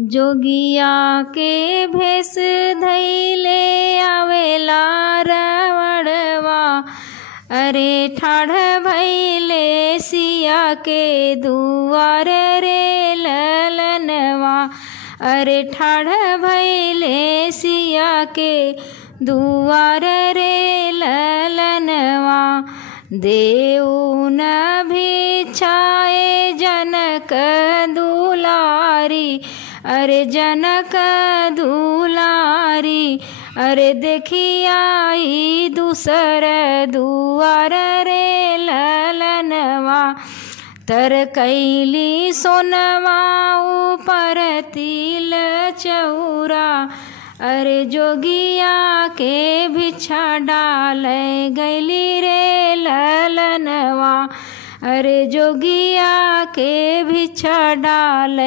जोगिया के भेष धैले आवेला रावणवा, अरे ठाढ़ भैले सिया के दुआर रे ललनवा, अरे ठाढ़ भैले सिया के दुआर रे ललनवा। देऊ न भिक्षाए जनक दुलारी, अरे जनक दुलारी, अरे देखी आई दूसर दुआर रे ललनवा। तर कैली सोनवा ऊपर तिल चौरा, अरे जोगिया के भिक्षा डाल गैली रे ललनवा, अरे जोगिया के भिक्षा डाल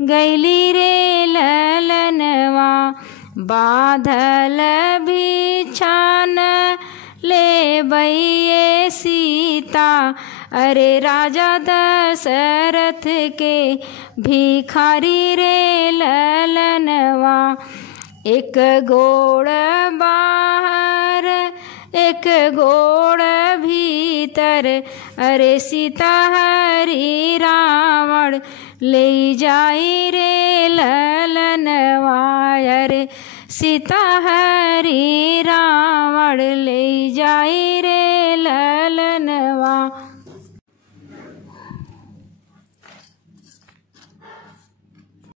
गैली रे ललनवा। बाधल भिक्षान ले बैये सीता, अरे राजा दशरथ के भिखारी रे ललनवा। एक गोड़ बाहर एक गोड़ भीतर, अरे सीता हरि रावण ले जाई रे ललनवा, अरे सीता हरि रावण ले जाई रे ललनवा।